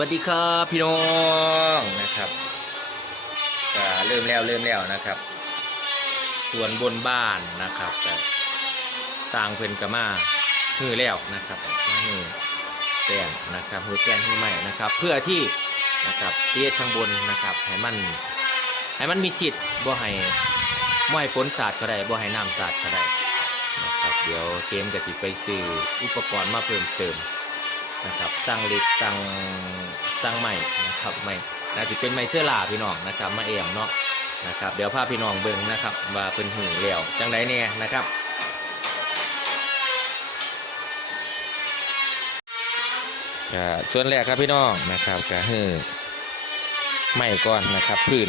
วัสดีครับพี่น้องนะครับก็เริ่มแล้วเริ่มแล้วนะครับ ส่วนบนบ้านนะครับก็สร้างเพิ่นกะมาฮือแล้วนะครับมาฮือแป้งนะครับฮือแป้งฮือใหม่นะครับ เพื่อที่นะครับเทียข้างบนนะครับให้มันให้มันมีจิตบ่ให้บ่ให้ฝนสาดก็ได้บ่ให้น้ำสาดก็ได้นะครับเดี๋ยวเกมก็สิไปซื้ออุปกรณ์มาเพิ่มเติม นะครับสร้างเล็กสร้างสร้างใหม่นะครับใหม่น่าจะเป็นไม้เชื่อลาพี่น้องนะครับมาเอี่ยมเนาะนะครับเดี๋ยวพาพี่น้องเบิ่งนะครับว่าเป็นหูเหลียวจังไดเนี่ยนะครับส่วนแรกครับพี่น้องนะครับก็ฮือไม้ก่อนนะครับพื้น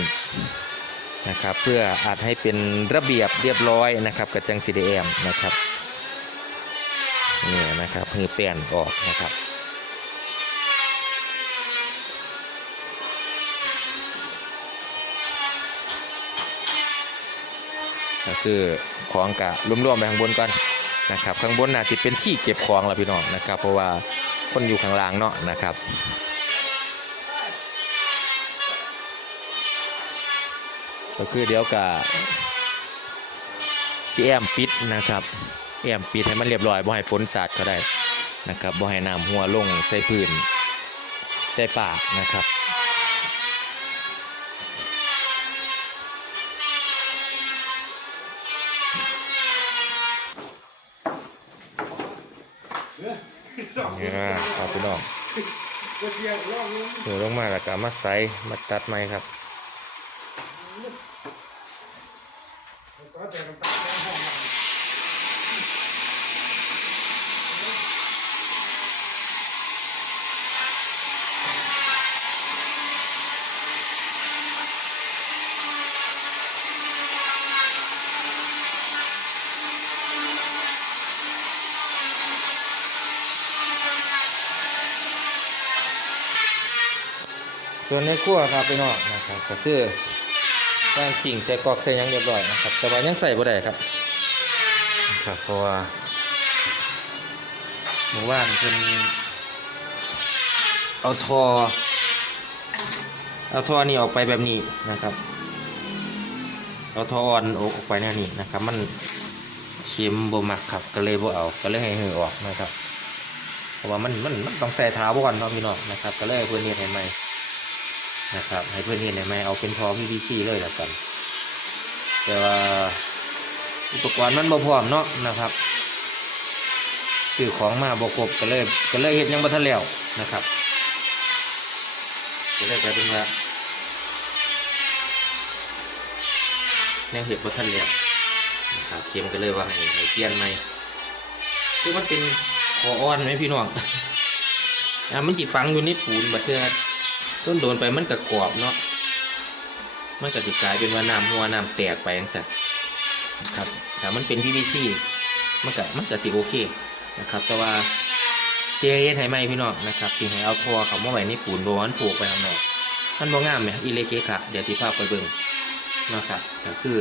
นะครับเพื่ออาจให้เป็นระเบียบเรียบร้อยนะครับกับจังสีแดงนะครับนี่นะครับฮือเปลี่ยนออกนะครับ ก็คือของกะรวมๆไปข้างบนก่อนนะครับข้างบนน่าจะเป็นที่เก็บของละพี่น้องนะครับ เพราะว่าคนอยู่ข้างล่างเนาะนะครับก็คือเดี๋ยวกะซีแอมปิดนะครับแอมปิดให้มันเรียบร้อยบ่ให้ฝนสาดก็ได้นะครับบ่ให้น้ำหัวลงใส่พื้นใส่ปากนะครับ นี่ครับพี่น้อง หนูลงมาแล้วก็มาใส่มาตัดไม้ครับ ส่วนในครัวครับพี่น้องนะครับก็คือแป้งกิ่งใส่กอกใส่ยังเรียบร้อยนะครับ แต่ว่ายังใส่บ่ได้ครับครับเพราะว่าเมื่อวานเพิ่นเอาทอเอาทอนี่ออกไปแบบนี้นะครับ เอาทออ่อนออกไปแนวนี้นะครับ มันเค็มบ่มักครับก็เลยบ่เอาก็เลยให้เหือออกนะครับ เพราะว่ามันมันมันต้องใส่เท้าก่อนเนาะพี่น้องนะครับ ก็เลยเพื่อนเฮ็ดให้ใหม่ นะครับ ให้เพื่อนเห็นได้ไหมเอาเป็นพร้อม PVC เลยแล้วกัน แต่ว่าอุปกรณ์มันบ่พร้อมเนาะนะครับซื้อของมาบ่ครบก็เลยก็เลยเฮ็ดหยังบ่ทันแล้วนะครับก็เลยกลายเป็นว่าแนวเฮ็ดบ่ทันแล้วนะครับเข็มก็เลยว่าให้ให้เปลี่ยนใหม่คือมันเป็นคออ่อนไหมพี่น้องอะมันจิฝังอยู่ในปูนบัดเทือ ต้นโดนไปมันกระกรอบเนาะมันก็จะกลายเป็นว่าน้ำหัวน้ำแตกไปจังซั่นะครับแต่มันเป็น PVC มันก็มันก็สิโอเคนะครับ แต่ว่าเจเฮ็ดให้ไหมพี่น้องนะครับที่ให้เอาทอเขามาไว้ในปูนบ่ว่ามันผูกไปข้างนอกมันบ่งามแหมอีเลเคค่ะเดี๋ยวสิพาพไปเบิ่งนะครับก็คือ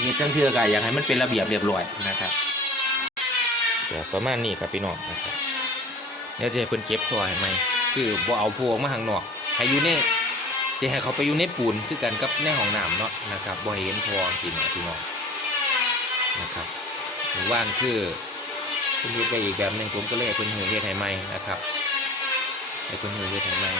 เฮ็ดจังเทื่อก็อยากให้มันเป็นระเบียบเรียบร้อยนะครับเดี๋ยวประมาณนี้ครับพี่น้องนะครับเดี๋ยวจะให้เพิ่นเก็บทอให้ไหมคือบ่เอาพวกมาข้างนอก ให้อยู่ในจะให้เขาไปอยู่ในปูนคือกันกับในห้องน้ำเนาะนะครับบ่เห็นพอสิมาพี่น้องนะครับหรือว่านคือเพิ่นเฮ็ดไปอีกแบบหนึ่งผมก็เลยให้เพิ่นเฮือเฮ็ดให้ใหม่นะครับให้เพิ่นเฮือเฮ็ดให้ใหม่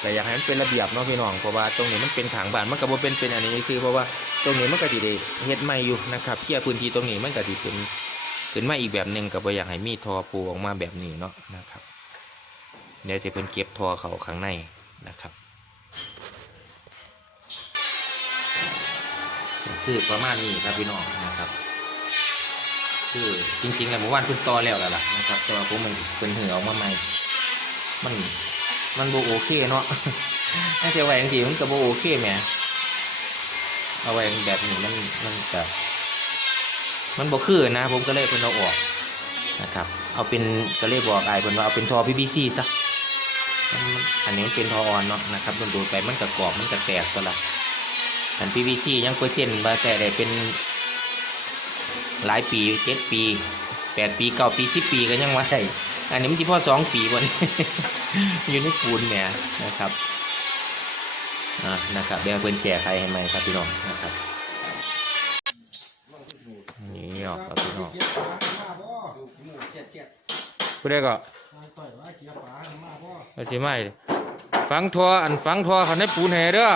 แต่อยากให้มันเป็นระเบียบเนาะพี่น้องเพราะว่าตรงนี้มันเป็นทางบ้านมันก็บ่เป็นเป็นอันนี้ซื่อเพราะว่าตรงนี้มันก็สิได้เฮ็ดใหม่อยู่นะครับเคลียร์พื้นที่ตรงนี้มันก็สิเป็นขึ้นมาอีกแบบหนึ่งก็บ่อยากให้มีทอปูออกมาแบบนี้เนาะนะครับ เดี๋ยวจะเป็นเก็บทอเขาข้างในนะครับคือประมาณนี้ครับพี่น้องนะครับ คือจริงๆแล้วเมื่อวานเพิ่นต่อแล้วแล้วล่ะนะครับแต่ว่าผมมันเป็นเหือออกมาใหม่มันมันโบโอเคเนาะถ้าจะแหวงดีมันก็โบโอเคแหมเอาแหวงแบบนี้มันมันจะมันบ่คือนะ ผมก็เลยเป็นเอาออกนะครับ เอาเป็นก็เลยบอกไอ้เพิ่นว่าเอาเป็นทอ PVC ซะมันอั นนี้มันเป็นทอออนเนาะนะครับโดนดูไปมันกระกรอบมันกระแตกตัวละอัน PVC ยังเปอร์เซ็นต์มาแต่ได้เป็นหลายปีเจ็ดปีแปดปีเก้าปีสิบปีก็ยังว่าได้อันนี้มันที่พ่อสองปีบนอยู่ในปูนแหม่ยนะครับอ่านะครับเดี๋ยวเพิ่นแก้ไขให้ใหมครับพี่น้องนะครับนี่ออกครับพี่น้องเกียร์ปลามาบ่ดูหมูเจ็ดเจ็ดผู้ใดก็ต่อยเกียร์ปลามาบ่เอาสิไม่ ฟังทออันฟังทอเขาในปูนแห่เด้อ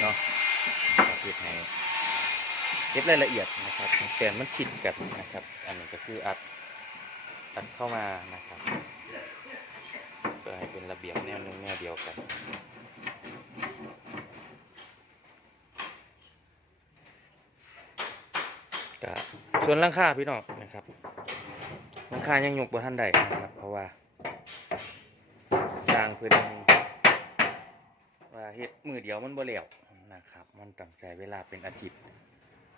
เนาะประเภทไหนเก็บรายละเอียดนะครับแกนมันชิดกันนะครับ อันนี้ก็คืออัดอัดเข้ามานะครับเพื่อให้เป็นระเบียบแนวหนึงแนวเดียวกันส่วนหลังคาพี่น้องนะครับหลังคายังยกบ่ทันได้นะครับ เพราะว่าสร้างเพื่อนว่าเฮ็ดมือเดียวมันบ่แล้ว นะครับมันตั้งใจเวลาเป็นอาทิตย์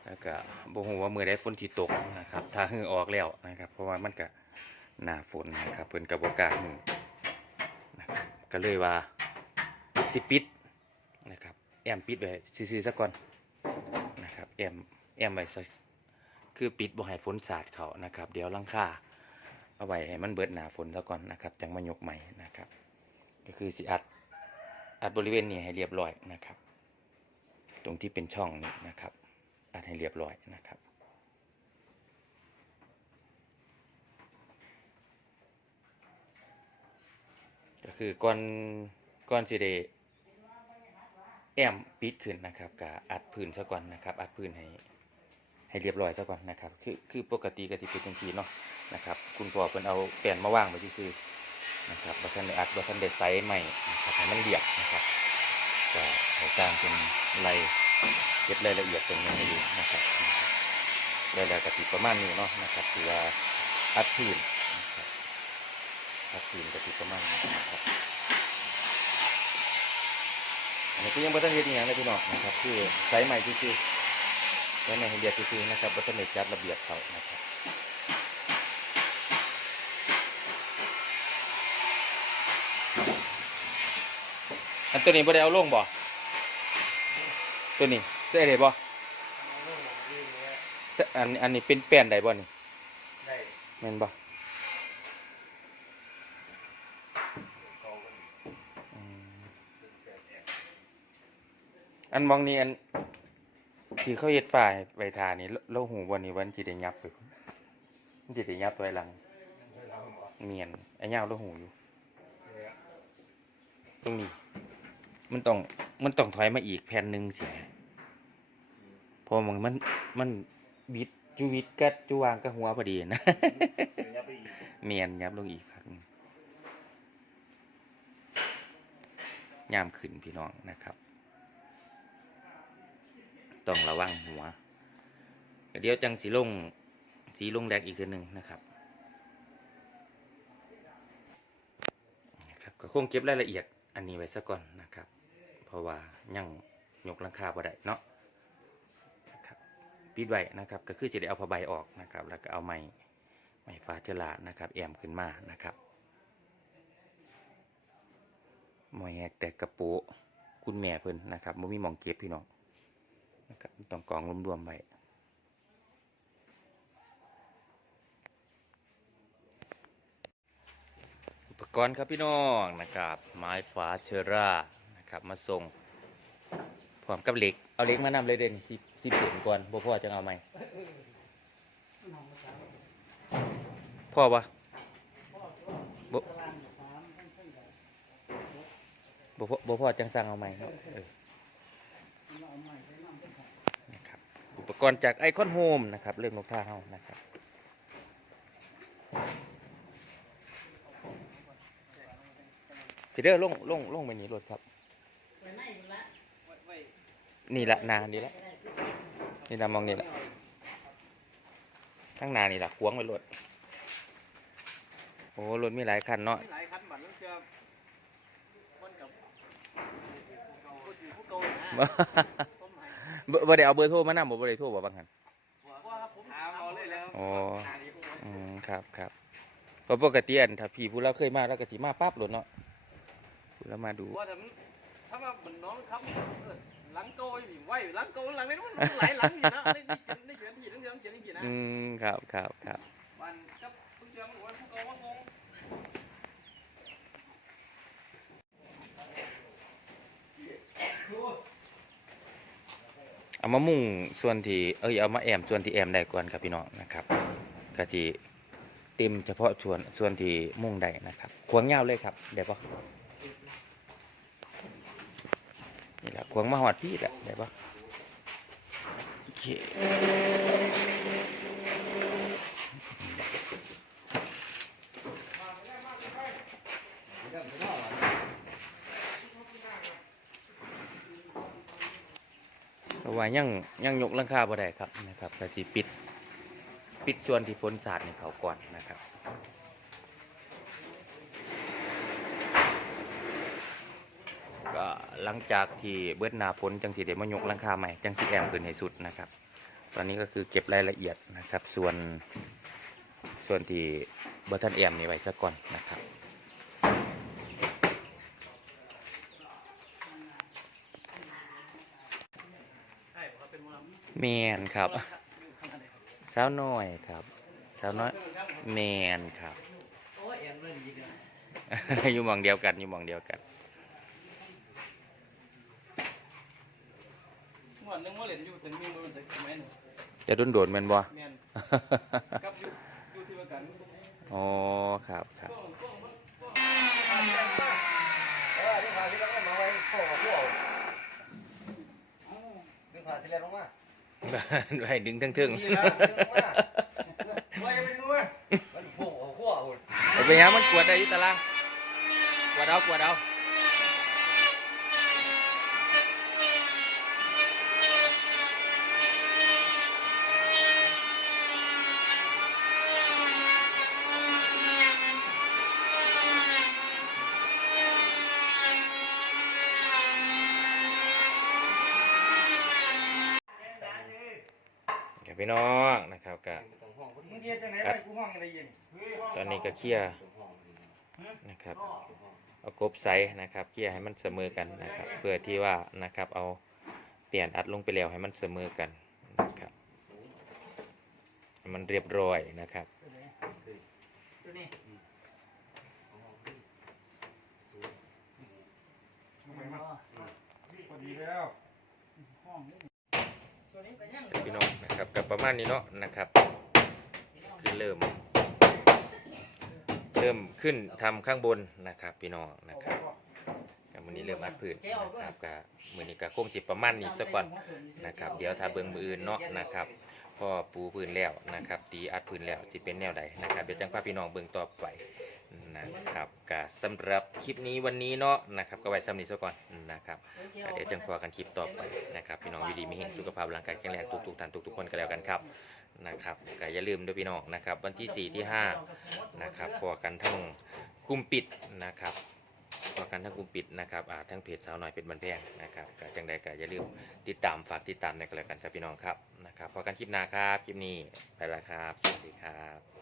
แล้วก็บ่ฮู้ว่ามือใดฝนสิตกนะครับ ถ้าหื้อออกแล้วนะครับ เพราะว่ามันก็หน้าฝนนะครับเพิ่นก็บ่กล้าหื้อนะครับก็เลยว่าสิปิดนะครับแอมปิดไว้ซื่อๆซะก่อนนะครับแอมแอมไว้คือปิดบ่ให้ฝนสาดเขานะครับ เดี๋ยวลังคาเอาไว้ให้มันเบิดหนาฝนซะก่อนนะครับจังมายกใหม่นะครับ ก็คือสิอัดอัดบริเวณนี้ให้เรียบร้อยนะครับ ตรงที่เป็นช่องนี้นะครับอัดให้เรียบร้อยนะครับ ก็คือก่อนก่อนสิได้แอมปิดขึ้นนะครับกับอัดพื้นซะก่อนนะครับ อัดพื้นให้ให้เรียบร้อยซะก่อนนะครับ คือคือปกติก็สิเป็นจังซีเนาะนะครับ คุณพ่อเพิ่นเอาแป้นมาว่างไว้ซื่คือนะครับบ่ทันได้อัดบ่ทันได้ไซส์ใหม่นะครับให้มันเรียบนะครับ ก็ให้สร้างเป็นลายเก็บรายละเอียดตรงนี้ให้อยู่นะครับแล้วแล้วก็สิประมาณนี้เนาะนะครับถือว่าอัดพื้นอัดพื้นก็สิประมาณนี้นะครับอันนี้ก็ยังบ่ทันเฮ็ดอีหยังเลยพี่น้องนะครับ คือไซส์ใหม่ซื่อไซส์ใหม่ให้เรียบซื่อนะครับบ่ทันได้จัดระเบียบเขานะครับอันตัวนี้บ่ได้เอาลงบ่ ตัวนี้ได้ได้บ่แต่อันอันนี้เป็นแป้นได้บ่นี่ได้แม่นบ่อืมอันมองนี้อันที่เขาเฮ็ดฝ้ายไว้ทานี่เราหูบ่นี่วันสิได้ยับไปพุ่นมันสิได้ยับตัวหลังเมียนไอ้ยาวเราหูอยู่ตรงนี้ มันต้องมันต้องถอยมาอีกแผ่นหนึ่งเสียเพอมันมันมันวิดจูวิดกัดจูวางกับหัวพอดีนะเมียนยับลงอีกพักหนึ่งยามขึ้นพี่น้องนะครับ ต้องระวังหัวเดี๋ยวจังสีลงสีลงแดกอีกทีหนึ่งนะครับครับก็คงเก็บรายละเอียดอันนี้ไว้ซะก่อนนะครับ ราะว่ายังยกหลังคาบ่ได้เนาะปิดไว้นะครับก็คือจะได้เอาผ้าใบออกนะครับ แล้วก็เอาไม้ไม้ฟ้าเทอรานะครับแอมขึ้นมานะครับมอยแหกแต่กระปะคุณแม่เพิ่นนะครับบ่มีมองเก็บพี่น้องนะครับต้องกองรวมๆไว้อุปกรณ์ครับพี่น้องนะครับไม้ฟ้าเชอร่า นะครับ มาส่งพร้อมกับเหล็ก เอาเหล็กมานำเลยเด่นสิบสิบเศษก่อนบ่พ่อจะเอาไหมพ่อปะบ่บ่พอบ่พอจังสั่งเอาใหม่เนาะเออนะครับอุปกรณ์จากไอคอนโฮมนะครับ เรื่องนกท่าเฮานะครับพี่เด้อลงลงลงไปนี้รถครับ นี่ละนานี่ละนี่ละมองนี่ละข้างหน้านี่ละขวางไว้รถโอ้รถมีหลายคันเนาะหลายคันบัตรนั่นคือคนกับผู้อยู่ผู้เก่านะต้มไห้บ่บ่ได้เอาเบอร์โทรมานำบ่บ่ได้โทรบ่บางหันว่าครับผมถามเอาเลยแล้วอ๋ออืมครับครับเพราะปกติอันถ้าพี่ผู้เราเคยมาแล้วก็สิมาปั๊บโลดเนาะผู้เรามาดูว่าถ้า ถ้าว่าเหมือนน้องครับเออหลังโกยอยู่ไว้หลังโกยหลังนี้มันหลหลังอยู่นะนี่นี่เขียนนี่เขียนนี่เขียนเขียนนี่เขียนนะอืมครับครับครับวันกับเพิ่งเจอมันวันผู้เก่าว่าคงเอามามุ่งส่วนที่เอ้ยเอามาแอมส่วนที่แอมได้ก่อนครับพี่น้องนะครับก็สิเต็มเฉพาะส่วนส่วนที่มุ่งได้นะครับขวางยาวเลยครับได้ปะ นี่แหละขวงมาหอดพี่แหละได้ปะโอเคว่ายังยังยกลังคาบ่ได้ครับนะครับก็สิปิด ปิดส่วนที่ฝนสาดในเขาก่อนนะครับ ก็ หลังจากที่เบิดนาฝนจังสีเดมายกหลังคาใหม่จังสีแอมขึ้นให้สุดนะครับ ตอนนี้ก็คือเก็บรายละเอียดนะครับ ส่วนส่วนที่เบอร์ทันแอมนี่ไว้ซะก่อนนะครับเมอลแมนครับสาวน้อยครับสาวน้อยแมนครับอยู่มองเดียวกันอยู่มองเดียวกัน หมดนึงว่าเหรียญอยู่แต่มีมันจะทำไมเนี่ยจะโดนโดนๆแมันบ่แมนกับอยู่อยู่ที่ว่ากันอ๋อครับครับเออที่ขาที่เราก็มาไว้พ่อกับพวกดึงขาสิแล้วลงมาให้ดึงทั้งทึ่งนี่แล้วดึงลงมาไว้ไปนู่นมันพุ่งเอาขั้วหุ่นเอาไปหามันกวดได้อยุตารางกวดเอากวดเอา พี่น้องนะครับก็มึงเทียจังไหนไปกูห้องอะไรยินตอนนี้ก็เคลียร์นะครับเอากบไซนะครับเคลียร์ให้มันเสมอกันนะครับ เพื่อที่ว่านะครับเอาเปลี่ยนอัดลงไปแล้วให้มันเสมอกันนะครับให้มันเรียบร้อยนะครับตัวนี้พอดีแล้ว พี่น้องนะครับกับประมาณนี้เนาะนะครับคือเริ่ม เริ่มขึ้นทำข้างบนนะครับ พี่น้องนะครับกับมือนี้เริ่มอัดพื้นนะครับกับมือนี้ก็คงจิประมาณนี้สักก่อนนะครับ เดี๋ยวถ้าเบิ่งมืออื่นเนาะนะครับพอปูพื้นแล้วนะครับ ตีอัดพื้นแล้วสิเป็นแนวใดนะครับเดี๋ยวจังพาพี่น้องเบิ่งต่อไป นะครับก็สำหรับคลิปนี้วันนี้เนาะนะครับก็ไว้สำนีซะก่อนนะครับก็เดี๋ยวจังพอกันคลิปต่อไปนะครับพี่น้องอยู่ดีมีแห่งสุขภาพร่างกายแข็งแรงทุกๆท่านทุกๆคนกันแล้วกันครับนะครับก็อย่าลืมด้วยพี่น้องนะครับวันที่ 4 ที่5นะครับพอกันทั้งกลุ่มปิดนะครับพอกันทั้งกลุ่มปิดนะครับทั้งเพจสาวหน้อยเป็นบันแพงนะครับก็จังใดก็อย่าลืมติดตามฝากติดตามในกันแล้วกันครับพี่น้องครับนะครับพอกันคลิปหน้าครับคลิปนี้ไปล้วครับสวัสดีครับ